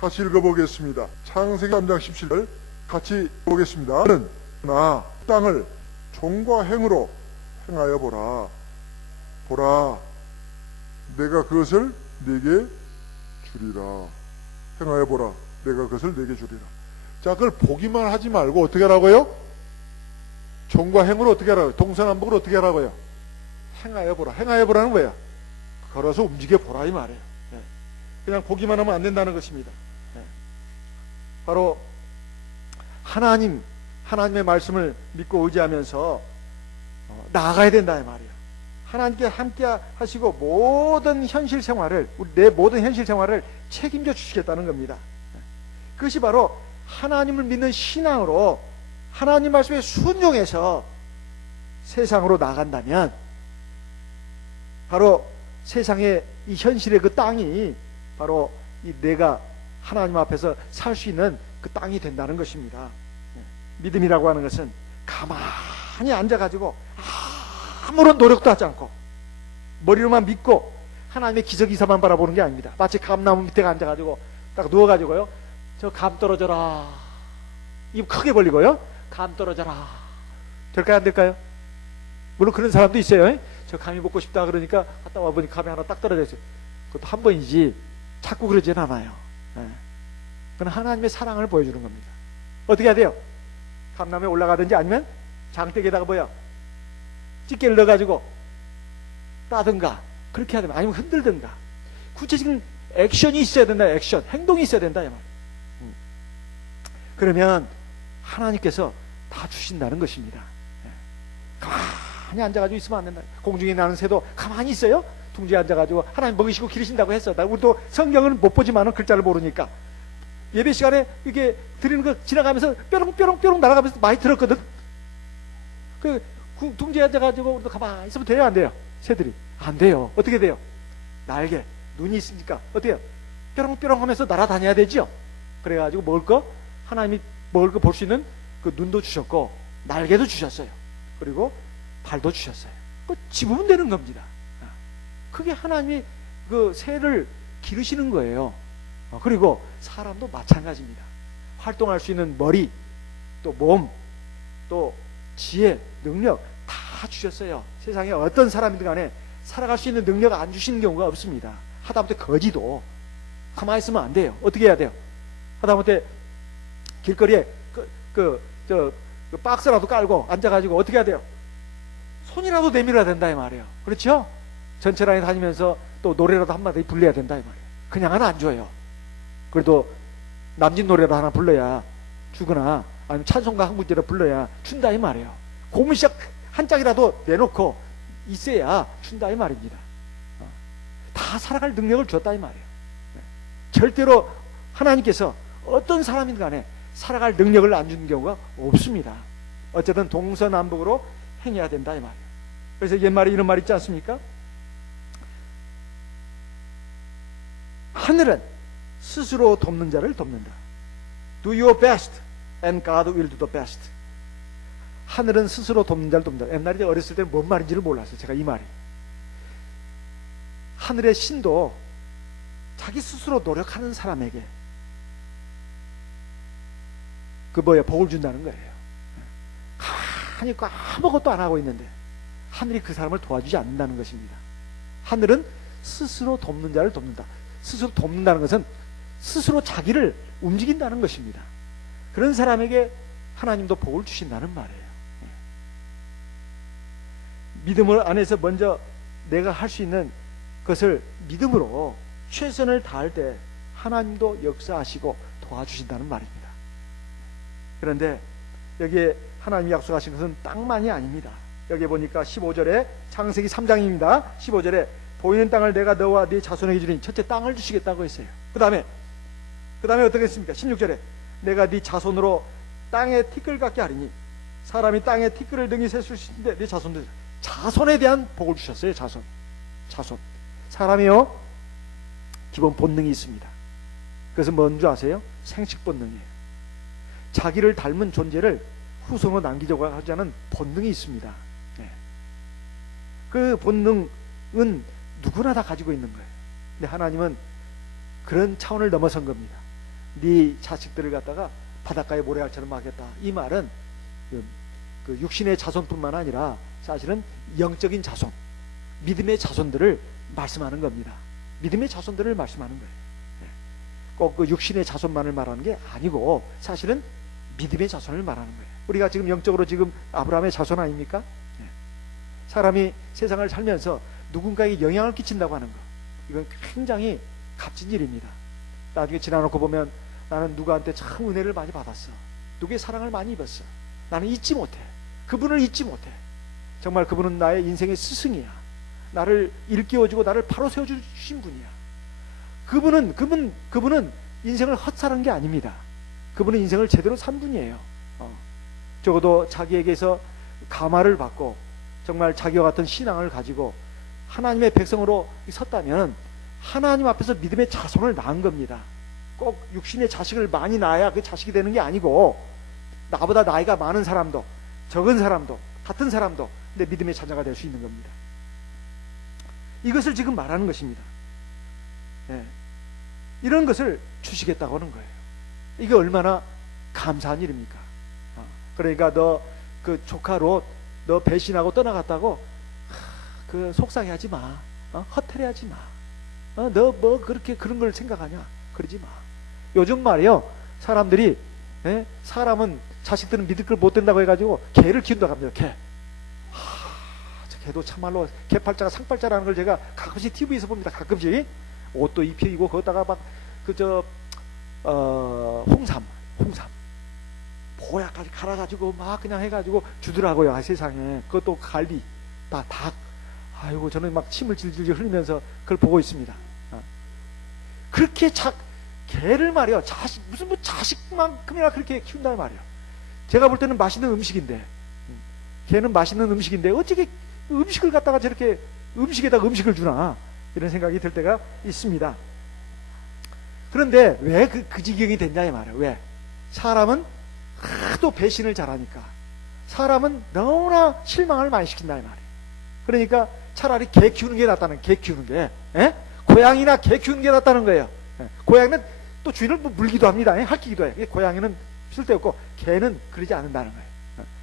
같이 읽어보겠습니다. 창세기 13장 17절 같이 보겠습니다. 나 땅을 종과 행으로 행하여 보라. 보라, 내가 그것을 내게 주리라. 행하여 보라, 내가 그것을 내게 주리라. 자, 그걸 보기만 하지 말고 어떻게 하라고요? 종과 행으로 어떻게 하라고요? 동서남북으로 어떻게 하라고요? 행하여 보라. 행하여 보라는 뭐예요? 걸어서 움직여 보라 이 말이에요. 그냥 보기만 하면 안 된다는 것입니다. 바로 하나님의 말씀을 믿고 의지하면서 나아가야 된다 이 말이에요. 하나님께 함께 하시고 모든 현실 생활을, 내 모든 현실 생활을 책임져 주시겠다는 겁니다. 그것이 바로 하나님을 믿는 신앙으로 하나님 말씀에 순종해서 세상으로 나간다면 바로 세상의 이 현실의 그 땅이 바로 내가 하나님 앞에서 살 수 있는 그 땅이 된다는 것입니다. 믿음이라고 하는 것은 가만히 앉아가지고 아무런 노력도 하지 않고 머리로만 믿고 하나님의 기적이사만 바라보는 게 아닙니다. 마치 감나무 밑에 앉아가지고 딱 누워가지고요, 저 감 떨어져라, 입 크게 벌리고요, 감 떨어져라. 될까요 안 될까요? 물론 그런 사람도 있어요. 저 감이 먹고 싶다 그러니까 갔다 와보니 감이 하나 딱 떨어져 있어요. 그것도 한 번이지 자꾸 그러진 않아요. 그건 하나님의 사랑을 보여주는 겁니다. 어떻게 해야 돼요? 감나무에 올라가든지 아니면 장대기에다가 집게를 넣어가지고 따든가 그렇게 해야 됩니다. 아니면 흔들든가. 구체적인 액션이 있어야 된다. 액션, 행동이 있어야 된다 이 말. 그러면 하나님께서 다 주신다는 것입니다. 가만히 앉아가지고 있으면 안 된다. 공중에 나는 새도 가만히 있어요. 둥지에 앉아가지고 하나님 먹이시고 기르신다고 했어. 우리도 성경은 못 보지만은 글자를 모르니까 예배 시간에 이게 드리는 거 지나가면서 뾰롱뾰롱뾰롱 날아가면서 많이 들었거든. 그 둥지에 앉아가지고 우리도 가만히 있으면 돼요 안 돼요? 새들이 안 돼요. 어떻게 돼요? 날개, 눈이 있으니까 어때요? 뾰롱뾰롱 하면서 날아다녀야 되죠. 그래가지고 먹을 거, 하나님이 먹을 거 볼 수 있는 그 눈도 주셨고 날개도 주셨어요. 그리고 발도 주셨어요. 그 집으면 되는 겁니다. 그게 하나님이 그 새를 기르시는 거예요. 그리고 사람도 마찬가지입니다. 활동할 수 있는 머리, 또 몸, 또 지혜, 능력 다 주셨어요. 세상에 어떤 사람이든 간에 살아갈 수 있는 능력 안 주시는 경우가 없습니다. 하다못해 거지도 가만히 있으면 안 돼요. 어떻게 해야 돼요? 하다못해 길거리에 그 박스라도 깔고 앉아가지고 어떻게 해야 돼요? 손이라도 내밀어야 된다 이 말이에요. 그렇죠? 전철안에 다니면서 또 노래라도 한마디 불러야 된다 이 말이에요. 그냥은 안 줘요. 그래도 남진 노래를 하나 불러야 주거나 아니면 찬송가 한 구절을 불러야 준다 이 말이에요. 고문시작 한 짝이라도 내놓고 있어야 준다 이 말입니다. 다 살아갈 능력을 줬다 이 말이에요. 절대로 하나님께서 어떤 사람이든 간에 살아갈 능력을 안 주는 경우가 없습니다. 어쨌든 동서남북으로 행해야 된다 이 말이에요. 그래서 옛말에 이런 말 있지 않습니까? 하늘은 스스로 돕는 자를 돕는다. Do your best and God will do the best. 하늘은 스스로 돕는 자를 돕는다. 옛날에 어렸을 때는 뭔 말인지를 몰랐어요. 제가 이 말이. 하늘의 신도 자기 스스로 노력하는 사람에게 복을 준다는 거예요. 가만히 있고 아무것도 안 하고 있는데 하늘이 그 사람을 도와주지 않는다는 것입니다. 하늘은 스스로 돕는 자를 돕는다. 스스로 돕는다는 것은 스스로 자기를 움직인다는 것입니다. 그런 사람에게 하나님도 복을 주신다는 말이에요. 믿음을 안에서 먼저 내가 할 수 있는 것을 믿음으로 최선을 다할 때 하나님도 역사하시고 도와주신다는 말입니다. 그런데 여기에 하나님이 약속하신 것은 땅만이 아닙니다. 여기 보니까 15절에, 창세기 3장입니다. 15절에 보이는 땅을 내가 너와 네 자손에게 주리니, 첫째 땅을 주시겠다고 했어요. 그 다음에 어떻게 했습니까? 16절에 내가 네 자손으로 땅에 티끌 같게 하리니, 사람이 땅에 티끌을 등이 셀 수 있는데 네 자손들, 자손에 대한 복을 주셨어요. 자손. 사람이요, 기본 본능이 있습니다. 그것은 뭔지 아세요? 생식 본능이에요. 자기를 닮은 존재를 후손으로 남기려고 하지 않은 본능이 있습니다. 네. 그 본능은 누구나 다 가지고 있는 거예요. 근데 하나님은 그런 차원을 넘어선 겁니다. 네 자식들을 갖다가 바닷가에 모래알처럼 막겠다. 이 말은 그 육신의 자손뿐만 아니라 사실은 영적인 자손, 믿음의 자손들을 말씀하는 겁니다. 믿음의 자손들을 말씀하는 거예요. 꼭 그 육신의 자손만을 말하는 게 아니고 사실은 믿음의 자손을 말하는 거예요. 우리가 지금 영적으로 지금 아브라함의 자손 아닙니까? 사람이 세상을 살면서 누군가에게 영향을 끼친다고 하는 거, 이건 굉장히 값진 일입니다. 나중에 지나놓고 보면 나는 누구한테 참 은혜를 많이 받았어, 누구의 사랑을 많이 입었어, 나는 잊지 못해, 그분을 잊지 못해, 정말 그분은 나의 인생의 스승이야, 나를 일깨워주고 나를 바로 세워주신 분이야. 그분은 인생을 헛살은 게 아닙니다. 그분은 인생을 제대로 산 분이에요. 적어도 자기에게서 감화를 받고 정말 자기와 같은 신앙을 가지고 하나님의 백성으로 섰다면 하나님 앞에서 믿음의 자손을 낳은 겁니다. 꼭 육신의 자식을 많이 낳아야 그 자식이 되는 게 아니고, 나보다 나이가 많은 사람도 적은 사람도 같은 사람도 내 믿음의 자녀가 될 수 있는 겁니다. 이것을 지금 말하는 것입니다. 네. 이런 것을 주시겠다고 하는 거예요. 이게 얼마나 감사한 일입니까? 그러니까 너 그 조카 롯, 너 배신하고 떠나갔다고 그 속상해 하지 마, 헛태려 하지 마, 너 뭐 그렇게 그런 걸 생각하냐, 그러지 마. 요즘 말이요, 사람들이, 사람은, 자식들은 믿을 걸 못 된다고 해가지고 개를 키운다고 합니다. 개. 저 개도 참말로 개팔자가 상팔자라는 걸 제가 가끔씩 TV에서 봅니다. 가끔씩 옷도 입히고 거기다가 막 홍삼 보약까지 갈아가지고 막 그냥 해가지고 주더라고요. 세상에. 그것도 갈비, 닭. 아이고, 저는 막 침을 질질 흘리면서 그걸 보고 있습니다. 그렇게 개를 말이요, 무슨 뭐 자식만큼이나 그렇게 키운단 말이에요. 제가 볼 때는 맛있는 음식인데, 개는 맛있는 음식인데 어떻게 음식을 갖다가 저렇게 음식에다가 음식을 주나, 이런 생각이 들 때가 있습니다. 그런데 왜 그 지경이 됐냐 이 말이에요. 왜? 사람은 하도 배신을 잘하니까, 사람은 너무나 실망을 많이 시킨다 이 말이에요. 그러니까 차라리 개 키우는 게 낫다는, 개 키우는 게, 고양이나 개 키우는 게 낫다는 거예요. 고양이는 또 주인을 물기도 합니다. 핥기도 해요. 고양이는 쓸데없고 개는 그러지 않는다는 거예요.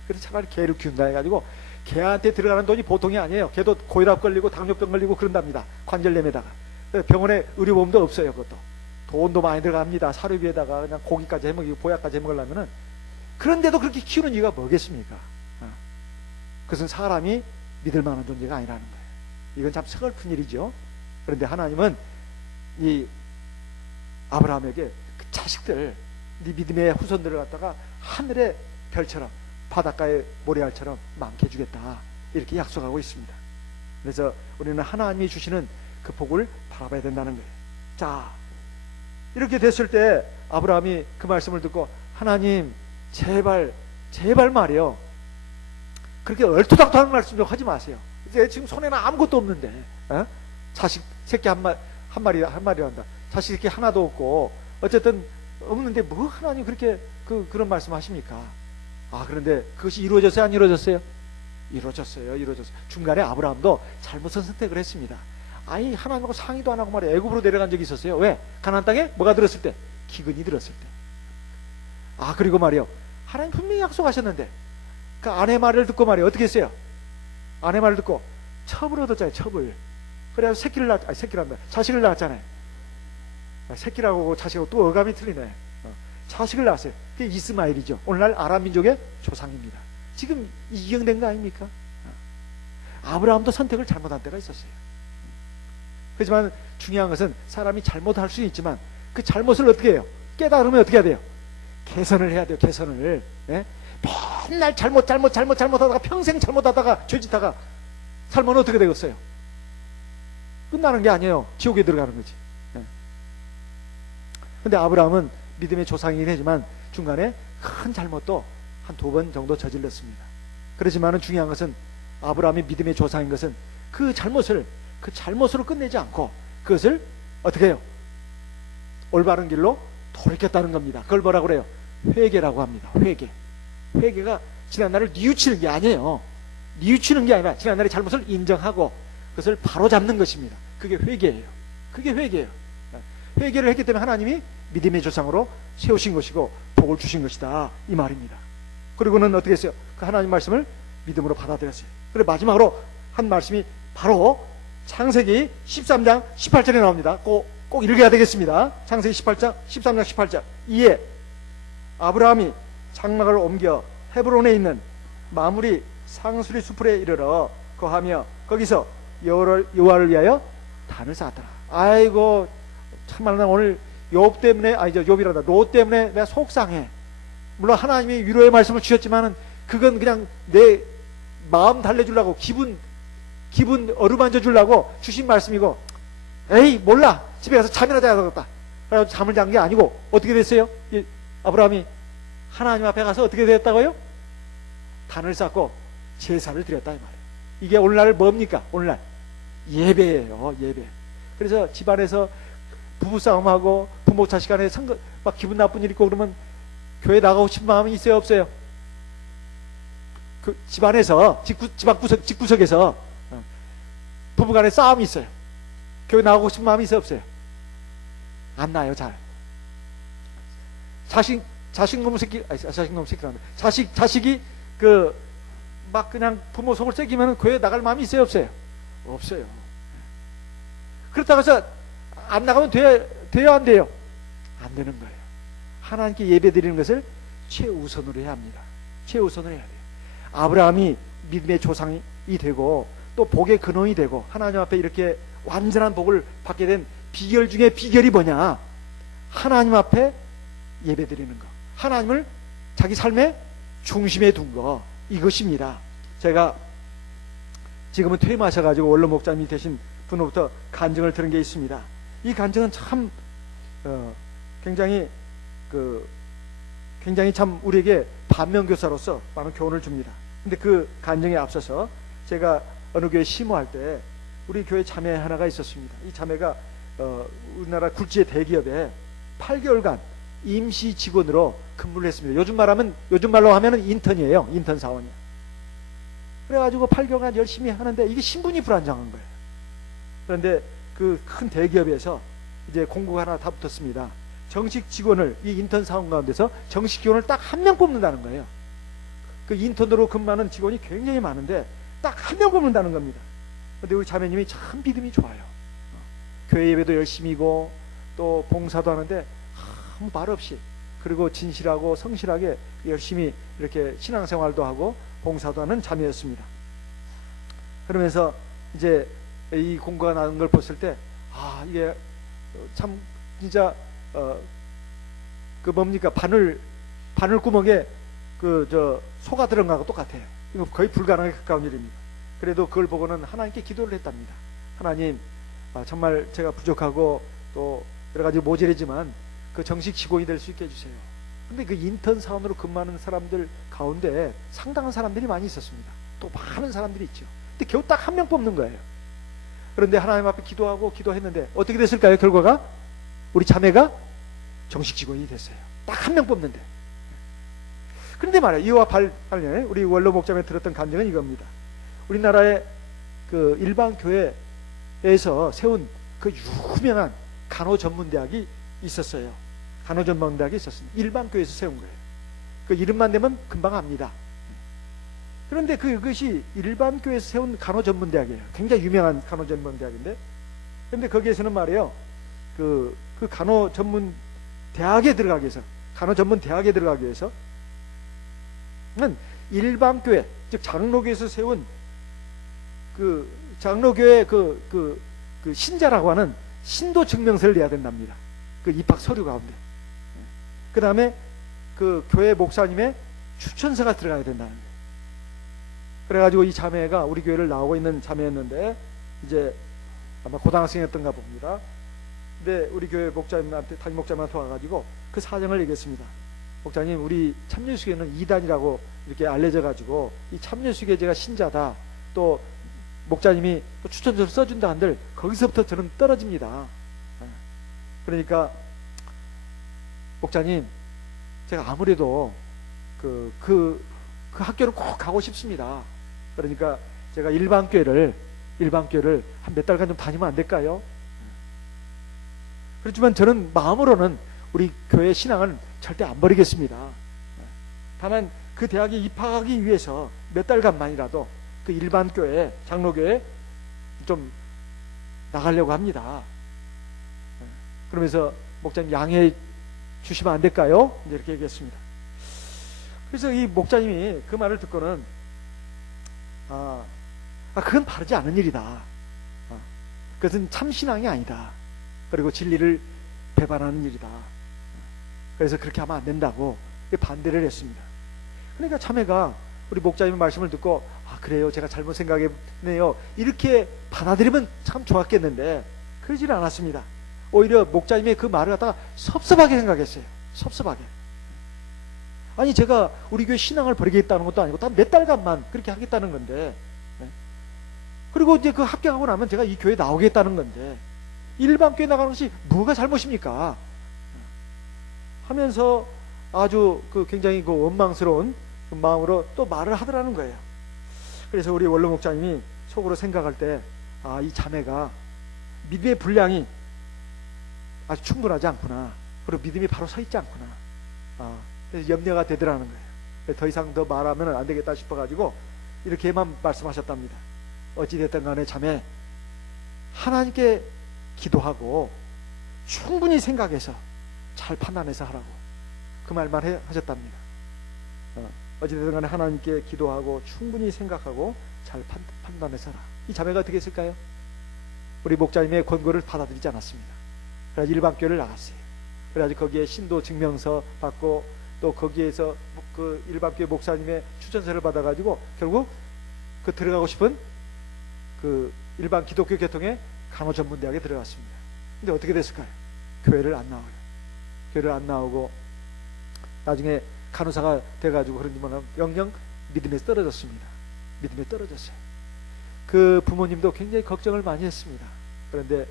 그래서 차라리 개를 키운다 해가지고, 개한테 들어가는 돈이 보통이 아니에요. 개도 고혈압 걸리고 당뇨병 걸리고 그런답니다. 관절염에다가. 병원에 의료보험도 없어요. 그것도 돈도 많이 들어갑니다. 사료비에다가 그냥 고기까지 해먹이고 보약까지 해먹으려면은. 그런데도 그렇게 키우는 이유가 뭐겠습니까? 그것은 사람이 믿을 만한 존재가 아니라는 거예요. 이건 참 서글픈 일이죠. 그런데 하나님은 이 아브라함에게 그 자식들, 네 믿음의 후손들을 갖다가 하늘의 별처럼, 바닷가의 모래알처럼 많게 해주겠다, 이렇게 약속하고 있습니다. 그래서 우리는 하나님이 주시는 그 복을 바라봐야 된다는 거예요. 자, 이렇게 됐을 때 아브라함이 그 말씀을 듣고, 하나님 제발 말이요, 그렇게 얼토당토하는 말씀 좀 하지 마세요. 이제 지금 손에는 아무것도 없는데, 자식 새끼 한 마리 한다. 자식 새끼 하나도 없고 어쨌든 없는데 뭐 하나님 그렇게 그런 말씀 하십니까? 그런데 그것이 이루어졌어요, 안 이루어졌어요? 이루어졌어요. 중간에 아브라함도 잘못한 선택을 했습니다. 하나님하고 상의도 안 하고 말이야, 애굽으로 내려간 적이 있었어요. 왜? 가나안 땅에 뭐가 들었을 때? 기근이 들었을 때. 그리고 말이요, 하나님 분명히 약속하셨는데 그 아내 말을 듣고 말이요, 어떻게 했어요? 아내 말을 듣고 첩을 얻었잖아요. 첩을. 그래서 자식을 낳았잖아요. 새끼라고 자식하고 또 어감이 틀리네. 자식을 낳았어요. 그게 이스마엘이죠. 오늘날 아람 민족의 조상입니다. 지금 이경된 거 아닙니까? 아브라함도 선택을 잘못한 때가 있었어요. 그렇지만 중요한 것은 사람이 잘못할 수 있지만 그 잘못을 어떻게 해요? 깨달으면 어떻게 해야 돼요? 개선을 해야 돼요. 개선을. 예? 맨날 잘못하다가 평생 잘못하다가 죄짓다가 살면 어떻게 되겠어요? 끝나는 게 아니에요. 지옥에 들어가는 거지. 예. 근데 아브라함은 믿음의 조상이긴 하지만 중간에 큰 잘못도 한 2번 정도 저질렀습니다. 그렇지만은 중요한 것은 아브라함이 믿음의 조상인 것은 그 잘못으로 끝내지 않고 그것을 어떻게 해요? 올바른 길로 돌이켰다는 겁니다. 그걸 뭐라고 그래요? 회개라고 합니다. 회개가 지난날을 뉘우치는 게 아니에요. 뉘우치는 게 아니라 지난날의 잘못을 인정하고 그것을 바로잡는 것입니다. 그게 회개예요. 회개를 했기 때문에 하나님이 믿음의 조상으로 세우신 것이고 복을 주신 것이다, 이 말입니다. 그리고는 어떻게 했어요? 그 하나님 말씀을 믿음으로 받아들였어요. 그리고 마지막으로 한 말씀이 바로 창세기 13장 18절에 나옵니다. 꼭 읽어야 되겠습니다. 창세기 13장 18절. 이에 아브라함이 장막을 옮겨 헤브론에 있는 마므리 상수리 숲에 이르러 거하며 거기서 여호와를 위하여 단을 쌓았더라. 아이고, 참말로 난 오늘 욥 때문에, 욥이란다, 롯 때문에 내가 속상해. 물론 하나님이 위로의 말씀을 주셨지만은 그건 그냥 내 마음 달래주려고, 기분 어루만져 주려고 주신 말씀이고, 에이 몰라, 집에 가서 잠이나 자야 되겠다, 그래서 잠을 잔 게 아니고 어떻게 됐어요? 아브라함이 하나님 앞에 가서 어떻게 되었다고요? 단을 쌓고 제사를 드렸다, 이 말이에요. 이게 오늘날 뭡니까? 오늘날 예배예요. 예배. 그래서 집안에서 부부싸움하고 부모 자식 간에 막 기분 나쁜 일 있고 그러면 교회 나가고 싶은 마음이 있어요, 없어요? 그 집안에서 집구석에서 부부간에 싸움이 있어요. 교회 나가고 싶은 마음이 있어요, 없어요? 안 나요, 잘. 자식놈 새끼란다. 자식이 막 그냥 부모 속을 새기면 교회 나갈 마음이 있어요, 없어요? 없어요. 그렇다고 해서 안 나가면 돼요, 안 돼요? 안 되는 거예요. 하나님께 예배 드리는 것을 최우선으로 해야 합니다. 최우선으로 해야 돼요. 아브라함이 믿음의 조상이 되고 또 복의 근원이 되고 하나님 앞에 이렇게 완전한 복을 받게 된 비결 중에 비결이 뭐냐? 하나님 앞에 예배 드리는 거, 하나님을 자기 삶의 중심에 둔 거, 이것입니다. 제가 지금은 퇴임하셔가지고 원로 목사님이 되신 분으로부터 간증을 들은 게 있습니다. 이 간증은 참 굉장히 참 우리에게 반면교사로서 많은 교훈을 줍니다. 근데 그 간증에 앞서서 제가 어느 교회 심호할 때 우리 교회 자매 하나가 있었습니다. 이 자매가 우리나라 굴지의 대기업에 8개월간 임시 직원으로 근무를 했습니다. 요즘 말로 하면은 인턴이에요. 인턴 사원이야. 그래가지고 8개월간 열심히 하는데 이게 신분이 불안정한 거예요. 그런데 그 큰 대기업에서 이제 공고가 하나 다 붙었습니다. 정식 직원을, 이 인턴 사원 가운데서 정식 직원을 딱 한 명 뽑는다는 거예요. 그 인턴으로 근무하는 직원이 굉장히 많은데 딱 한 명 뽑는다는 겁니다. 그런데 우리 자매님이 참 믿음이 좋아요. 교회 예배도 열심히고 또 봉사도 하는데 아무 말 없이, 그리고 진실하고 성실하게 열심히 이렇게 신앙생활도 하고 봉사도 하는 자매였습니다. 그러면서 이제 이 공고가 나는 걸 봤을 때, 이게 참 진짜 뭡니까, 바늘구멍에 소가 들어간 거하고 똑같아요. 이거 거의 불가능에 가까운 일입니다. 그래도 그걸 보고는 하나님께 기도를 했답니다. 하나님, 정말 제가 부족하고 또 여러 가지 모자르지만 그 정식 직원이 될 수 있게 해주세요. 근데 그 인턴 사원으로 근무하는 사람들 가운데 상당한 사람들이 많이 있었습니다. 또 많은 사람들이 있죠. 근데 겨우 딱 한 명 뽑는 거예요. 그런데 하나님 앞에 기도했는데 어떻게 됐을까요? 결과가 우리 자매가 정식 직원이 됐어요. 딱 한 명 뽑는데. 그런데 말이에요, 이와 반면에 우리 원로 목자매 들었던 감정은 이겁니다. 우리나라의 그 일반 교회에서 세운 그 유명한 간호전문대학이 있었어요. 간호전문대학이 있었습니다. 일반 교회에서 세운 거예요. 그 이름만 되면 금방 압니다. 그런데 그것이 일반 교회에서 세운 간호전문대학이에요. 굉장히 유명한 간호전문대학인데, 그런데 거기에서는 말이에요, 그 간호전문대학에 들어가기 위해서 일반 교회, 즉 장로교에서 세운 그 장로교회 그 신자라고 하는 신도 증명서를 내야 된답니다. 그 입학 서류 가운데. 그 다음에 그 교회 목사님의 추천서가 들어가야 된다는 거예요. 그래가지고 이 자매가 우리 교회를 나오고 있는 자매였는데 이제 아마 고등학생이었던가 봅니다. 근데 우리 교회 목자님한테 담임 목자님한테 와가지고 그 사정을 얘기했습니다. 목자님, 우리 참여수교는 이단이라고 이렇게 알려져가지고 이 참여수교 제가 신자다. 또 목자님이 또 추천서를 써준다 한들 거기서부터 저는 떨어집니다. 그러니까 목자님, 제가 아무래도 그 학교는 꼭 가고 싶습니다. 그러니까 제가 일반 교회를 한 몇 달간 좀 다니면 안 될까요? 그렇지만 저는 마음으로는 우리 교회 신앙은 절대 안 버리겠습니다. 다만 그 대학에 입학하기 위해서 몇 달간만이라도 그 일반 교회, 장로교회 좀 나가려고 합니다. 그러면서 목자님 양해해 주시면 안 될까요? 이제 이렇게 얘기했습니다. 그래서 이 목자님이 그 말을 듣고는 그건 바르지 않은 일이다. 그것은 참신앙이 아니다. 그리고 진리를 배반하는 일이다. 그래서 그렇게 하면 안 된다고 반대를 했습니다. 그러니까 자매가 우리 목자님의 말씀을 듣고 그래요, 제가 잘못 생각했네요, 이렇게 받아들이면 참 좋았겠는데 그러지는 않았습니다. 오히려 목자님의 그 말을 갖다가 섭섭하게 생각했어요. 섭섭하게. 아니, 제가 우리 교회 신앙을 버리겠다는 것도 아니고 단 몇 달간만 그렇게 하겠다는 건데, 그리고 이제 그 합격하고 나면 제가 이 교회 나오겠다는 건데 일반 교회 나가는 것이 뭐가 잘못입니까? 하면서 아주 굉장히 원망스러운 마음으로 또 말을 하더라는 거예요. 그래서 우리 원로 목자님이 속으로 생각할 때 이 자매가 믿음의 분량이 아주 충분하지 않구나. 그리고 믿음이 바로 서 있지 않구나. 그래서 염려가 되더라는 거예요. 더 이상 더 말하면 안 되겠다 싶어가지고 이렇게만 말씀하셨답니다. 어찌됐든 간에 자매, 하나님께 기도하고 충분히 생각해서 잘 판단해서 하라고 그 말만 하셨답니다. 어찌됐든 간에 하나님께 기도하고 충분히 생각하고 잘 판단해서 하라. 이 자매가 어떻게 했을까요? 우리 목자님의 권고를 받아들이지 않았습니다. 그래서 일반 교회를 나갔어요. 그래가지고 거기에 신도 증명서 받고 또 거기에서 그 일반 교회 목사님의 추천서를 받아가지고 결국 그 들어가고 싶은 그 일반 기독교 계통의 간호전문대학에 들어갔습니다. 근데 어떻게 됐을까요? 교회를 안 나와요. 교회를 안 나오고 나중에 간호사가 돼가지고 그런지 뭐는 영영 믿음에서 떨어졌습니다. 믿음에 떨어졌어요. 그 부모님도 굉장히 걱정을 많이 했습니다. 그런데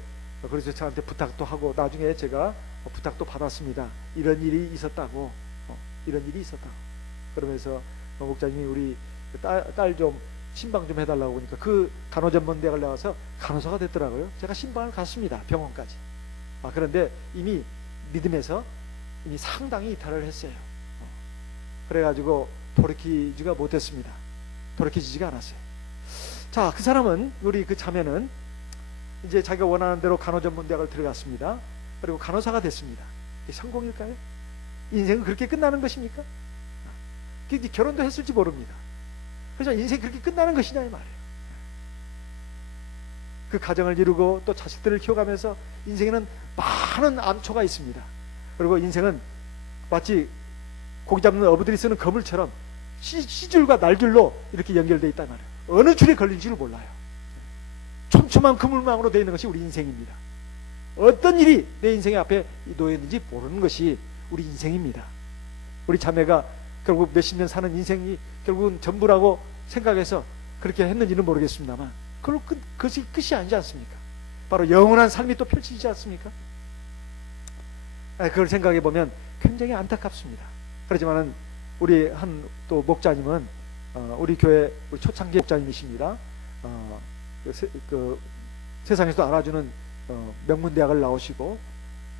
그래서 저한테 부탁도 하고 나중에 제가 부탁도 받았습니다. 이런 일이 있었다고, 이런 일이 있었다고. 그러면서 목자님이 우리 딸 좀 신방 좀 해달라고 보니까 그 간호전문대학을 나와서 간호사가 됐더라고요. 제가 신방을 갔습니다. 병원까지. 그런데 이미 믿음에서 이미 상당히 이탈을 했어요. 그래가지고 돌이키지가 못했습니다. 돌이키지가 않았어요. 자, 그 사람은, 우리 그 자매는 이제 자기가 원하는 대로 간호전문대학을 들어갔습니다. 그리고 간호사가 됐습니다. 이게 성공일까요? 인생은 그렇게 끝나는 것입니까? 결혼도 했을지 모릅니다. 그래서 인생이 그렇게 끝나는 것이냐 이 말이에요. 그 가정을 이루고 또 자식들을 키워가면서 인생에는 많은 암초가 있습니다. 그리고 인생은 마치 고기 잡는 어부들이 쓰는 그물처럼 시줄과 날줄로 이렇게 연결되어 있단 말이에요. 어느 줄에 걸린지를 몰라요. 촘촘한 그물망으로 되어 있는 것이 우리 인생입니다. 어떤 일이 내 인생의 앞에 놓였는지 모르는 것이 우리 인생입니다. 우리 자매가 결국 몇십 년 사는 인생이 결국은 전부라고 생각해서 그렇게 했는지는 모르겠습니다만 그것이 끝이 아니지 않습니까? 바로 영원한 삶이 또 펼치지 않습니까? 그걸 생각해 보면 굉장히 안타깝습니다. 그렇지만은 우리 한 또 목자님은 우리 교회 우리 초창기 목자님이십니다. 세상에서도 알아주는 명문대학을 나오시고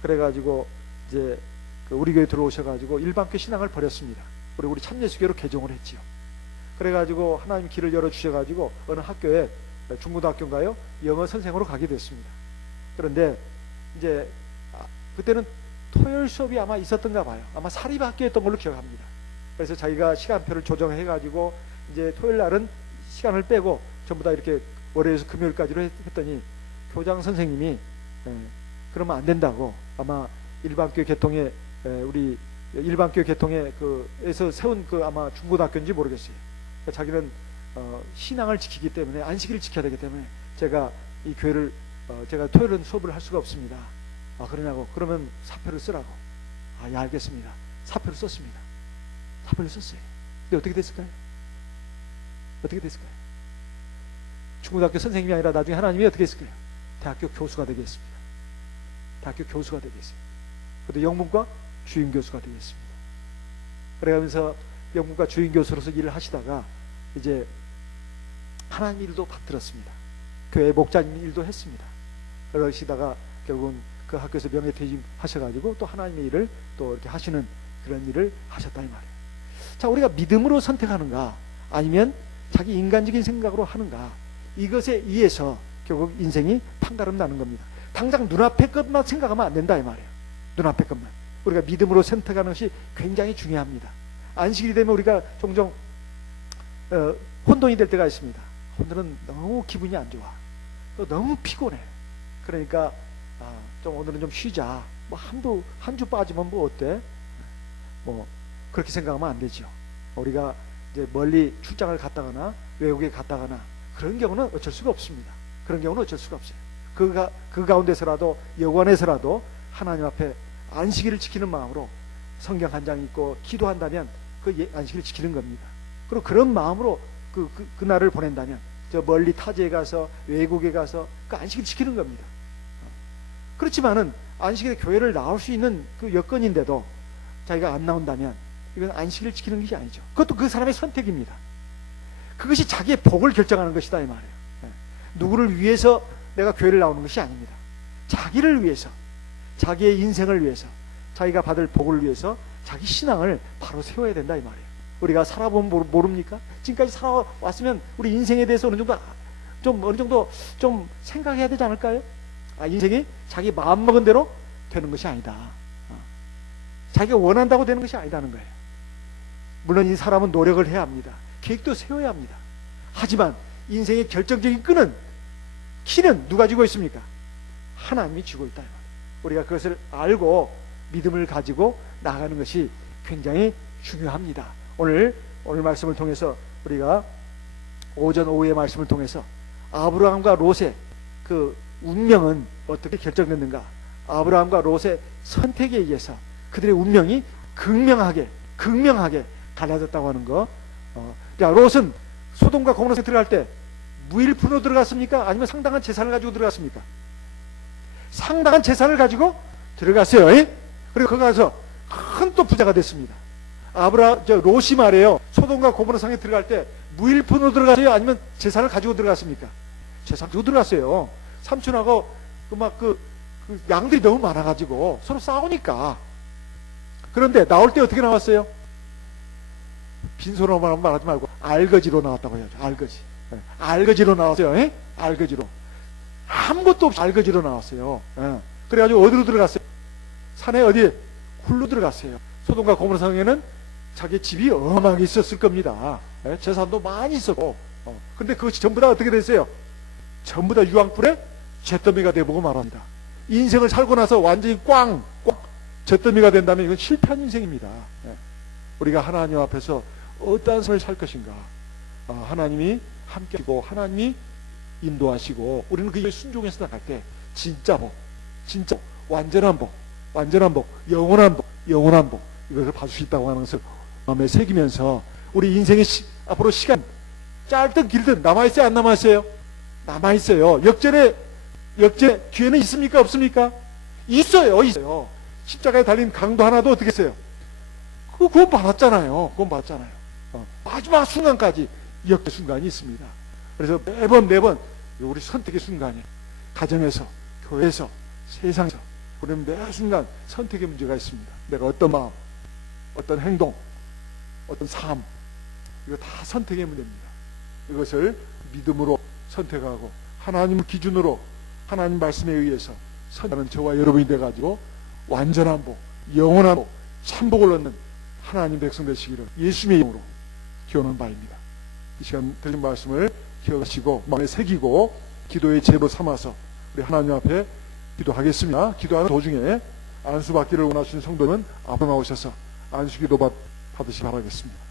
그래가지고 이제 우리 교회 들어오셔가지고 일반교 신앙을 버렸습니다. 그리고 우리 참예수교로 개종을 했지요. 그래가지고 하나님 길을 열어주셔가지고 어느 학교에 중고등학교인가요? 영어 선생으로 가게 됐습니다. 그런데 이제 그때는 토요일 수업이 아마 있었던가 봐요. 아마 사립학교였던 걸로 기억합니다. 그래서 자기가 시간표를 조정해가지고 이제 토요일 날은 시간을 빼고 전부 다 이렇게 월요일에서 금요일까지로 했더니 교장 선생님이 그러면 안 된다고 아마 일반교회 계통의 우리 일반교회 개통에 그에서 세운 그 아마 중고등학교인지 모르겠어요. 그러니까 자기는 신앙을 지키기 때문에 안식일을 지켜야 되기 때문에 제가 이 교회를 제가 토요일은 수업을 할 수가 없습니다. 아 그러냐고. 그러면 사표를 쓰라고. 아 예 알겠습니다. 사표를 썼습니다. 사표를 썼어요. 근데 어떻게 됐을까요? 어떻게 됐을까요? 중고등학교 선생님이 아니라 나중에 하나님이 어떻게 했을까요? 대학교 교수가 되겠습니다. 대학교 교수가 되겠어요. 그런데 영문과 주임 교수가 되겠습니다. 그러면서 영문과 주임 교수로서 일을 하시다가 이제 하나님 일도 받들었습니다. 교회 목자님 일도 했습니다. 그러시다가 결국은 그 학교에서 명예퇴임 하셔가지고 또 하나님의 일을 또 이렇게 하시는 그런 일을 하셨다 이 말이에요. 자, 우리가 믿음으로 선택하는가 아니면 자기 인간적인 생각으로 하는가, 이것에 의해서 결국 인생이 판가름 나는 겁니다. 당장 눈앞의 것만 생각하면 안 된다 이 말이에요. 눈앞의 것만. 우리가 믿음으로 선택하는 것이 굉장히 중요합니다. 안식일이 되면 우리가 종종 혼돈이 될 때가 있습니다. 오늘은 너무 기분이 안 좋아. 또 너무 피곤해. 그러니까 좀 오늘은 좀 쉬자. 뭐 한 주 빠지면 뭐 어때? 뭐 그렇게 생각하면 안 되죠. 우리가 이제 멀리 출장을 갔다거나 외국에 갔다거나 그런 경우는 어쩔 수가 없습니다. 그런 경우는 어쩔 수가 없어요. 그 가운데서라도 여관에서라도 하나님 앞에 안식일을 지키는 마음으로 성경 한 장 읽고 기도한다면 그 안식일을 지키는 겁니다. 그리고 그런 마음으로 그날을 보낸다면 저 멀리 타지에 가서 외국에 가서 그 안식일 지키는 겁니다. 그렇지만은 안식일에 교회를 나올 수 있는 그 여건인데도 자기가 안 나온다면 이건 안식일을 지키는 것이 아니죠. 그것도 그 사람의 선택입니다. 그것이 자기의 복을 결정하는 것이다 이 말이에요. 누구를 위해서 내가 교회를 나오는 것이 아닙니다. 자기를 위해서, 자기의 인생을 위해서, 자기가 받을 복을 위해서 자기 신앙을 바로 세워야 된다 이 말이에요. 우리가 살아보면 모릅니까? 지금까지 살아왔으면 우리 인생에 대해서 어느 정도 좀 생각해야 되지 않을까요? 인생이 자기 마음먹은 대로 되는 것이 아니다. 자기가 원한다고 되는 것이 아니다는 거예요. 물론 이 사람은 노력을 해야 합니다. 계획도 세워야 합니다. 하지만 인생의 결정적인 키는 누가 쥐고 있습니까? 하나님이 쥐고 있다. 우리가 그것을 알고 믿음을 가지고 나아가는 것이 굉장히 중요합니다. 오늘 말씀을 통해서 우리가 오전 오후의 말씀을 통해서 아브라함과 롯의 그 운명은 어떻게 결정됐는가, 아브라함과 롯의 선택에 의해서 그들의 운명이 극명하게 달라졌다고 하는 거. 야, 롯은 소돔과 고모라에 들어갈 때 무일푼으로 들어갔습니까? 아니면 상당한 재산을 가지고 들어갔습니까? 상당한 재산을 가지고 들어갔어요. 그리고 거기 가서 큰 또 부자가 됐습니다. 롯이 말이에요. 소돔과 고모라 성에 들어갈 때 무일푼으로 들어갔어요? 아니면 재산을 가지고 들어갔습니까? 재산 가지고 들어갔어요. 삼촌하고 그 양들이 너무 많아가지고 서로 싸우니까. 그런데 나올 때 어떻게 나왔어요? 빈손으로만 말하지 말고 알거지로 나왔다고 해야죠. 알거지로 나왔어요. 알거지로. 아무것도 없이 알거지로 나왔어요. 그래가지고 어디로 들어갔어요? 산에 어디에? 굴로 들어갔어요. 소돔과 고모라 성에는 자기 집이 어마하게 있었을 겁니다. 재산도 많이 있었고. 근데 그것이 전부 다 어떻게 됐어요? 전부 다 유황불에 잿더미가 되보고 말합니다. 인생을 살고 나서 완전히 꽝 잿더미가 된다면 이건 실패한 인생입니다. 우리가 하나님 앞에서 어떠한 삶을 살 것인가? 하나님이 함께하시고 하나님이 인도하시고 우리는 그에 순종해서 나갈 때 진짜 완전한 복, 영원한 복 이것을 받을 수 있다고 하는 것을 마음에 새기면서 우리 인생의 앞으로 시간 짧든 길든 남아있어요? 안 남아있어요? 남아있어요. 역전의 기회는 있습니까? 없습니까? 있어요. 십자가에 달린 강도 하나도 어떻게 했어요? 그건 받았잖아요. 마지막 순간까지 역전 순간이 있습니다. 그래서 매번 우리 선택의 순간이에요. 가정에서, 교회에서, 세상에서 우리는 매 순간 선택의 문제가 있습니다. 내가 어떤 마음, 어떤 행동, 어떤 삶, 이거 다 선택의 문제입니다. 이것을 믿음으로 선택하고 하나님 기준으로 하나님 말씀에 의해서 선택하는 저와 여러분이 돼가지고 완전한 복, 영원한 복, 참복을 얻는 하나님 백성 되시기를 예수님의 이름으로 기원하는 바입니다. 이 시간 들린 말씀을 기억하시고 마음에 새기고 기도의 제로 삼아서 우리 하나님 앞에 기도하겠습니다. 기도하는 도중에 안수받기를 원하시는 성도는 앞으로 나오셔서 안수기도 받으시 바라겠습니다.